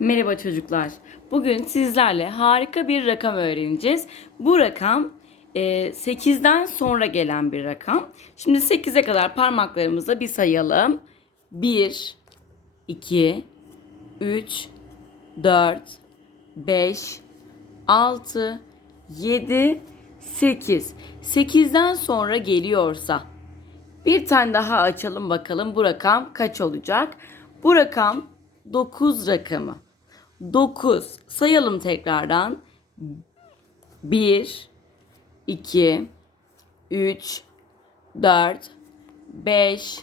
Merhaba çocuklar. Bugün sizlerle harika bir rakam öğreneceğiz. Bu rakam e, 8'den sonra gelen bir rakam. Şimdi 8'e kadar parmaklarımızla bir sayalım. 1, 2, 3, 4, 5, 6, 7, 8. 8'den sonra geliyorsa bir tane daha açalım bakalım bu rakam kaç olacak? Bu rakam 9 rakamı. 9 sayalım tekrardan. 1 2 3 4 5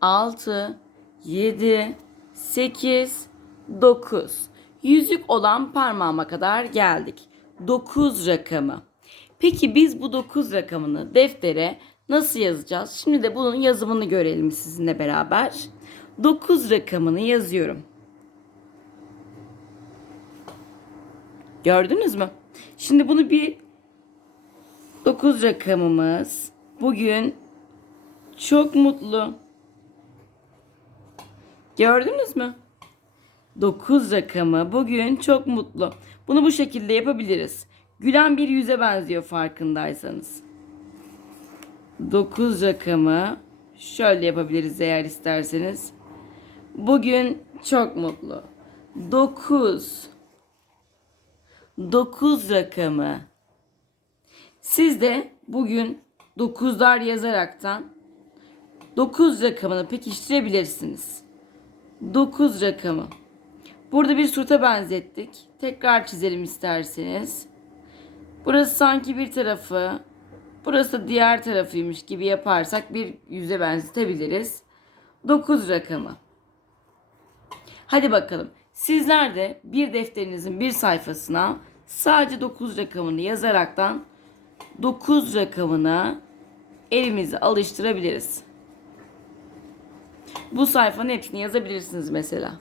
6 7 8 9 Yüzük olan parmağıma kadar geldik. 9 rakamı. Peki biz bu 9 rakamını deftere nasıl yazacağız? Şimdi de bunun yazımını görelim sizinle beraber. 9 rakamını yazıyorum. Gördünüz mü? Şimdi bunu bir 9 rakamımız bugün çok mutlu. Gördünüz mü? 9 rakamı bugün çok mutlu. Bunu bu şekilde yapabiliriz. Gülen bir yüze benziyor farkındaysanız. 9 rakamı şöyle yapabiliriz eğer isterseniz. Bugün çok mutlu. 9 9 rakamı. Siz de bugün 9'lar yazaraktan 9 rakamını pekiştirebilirsiniz. 9 rakamı. Burada bir surata benzettik. Tekrar çizelim isterseniz. Burası sanki bir tarafı, burası da diğer tarafıymış gibi yaparsak bir yüze benzetebiliriz. 9 rakamı. Hadi bakalım. Sizler de bir defterinizin bir sayfasına sadece 9 rakamını yazaraktan 9 rakamını elimize alıştırabiliriz. Bu sayfanın hepsini yazabilirsiniz mesela.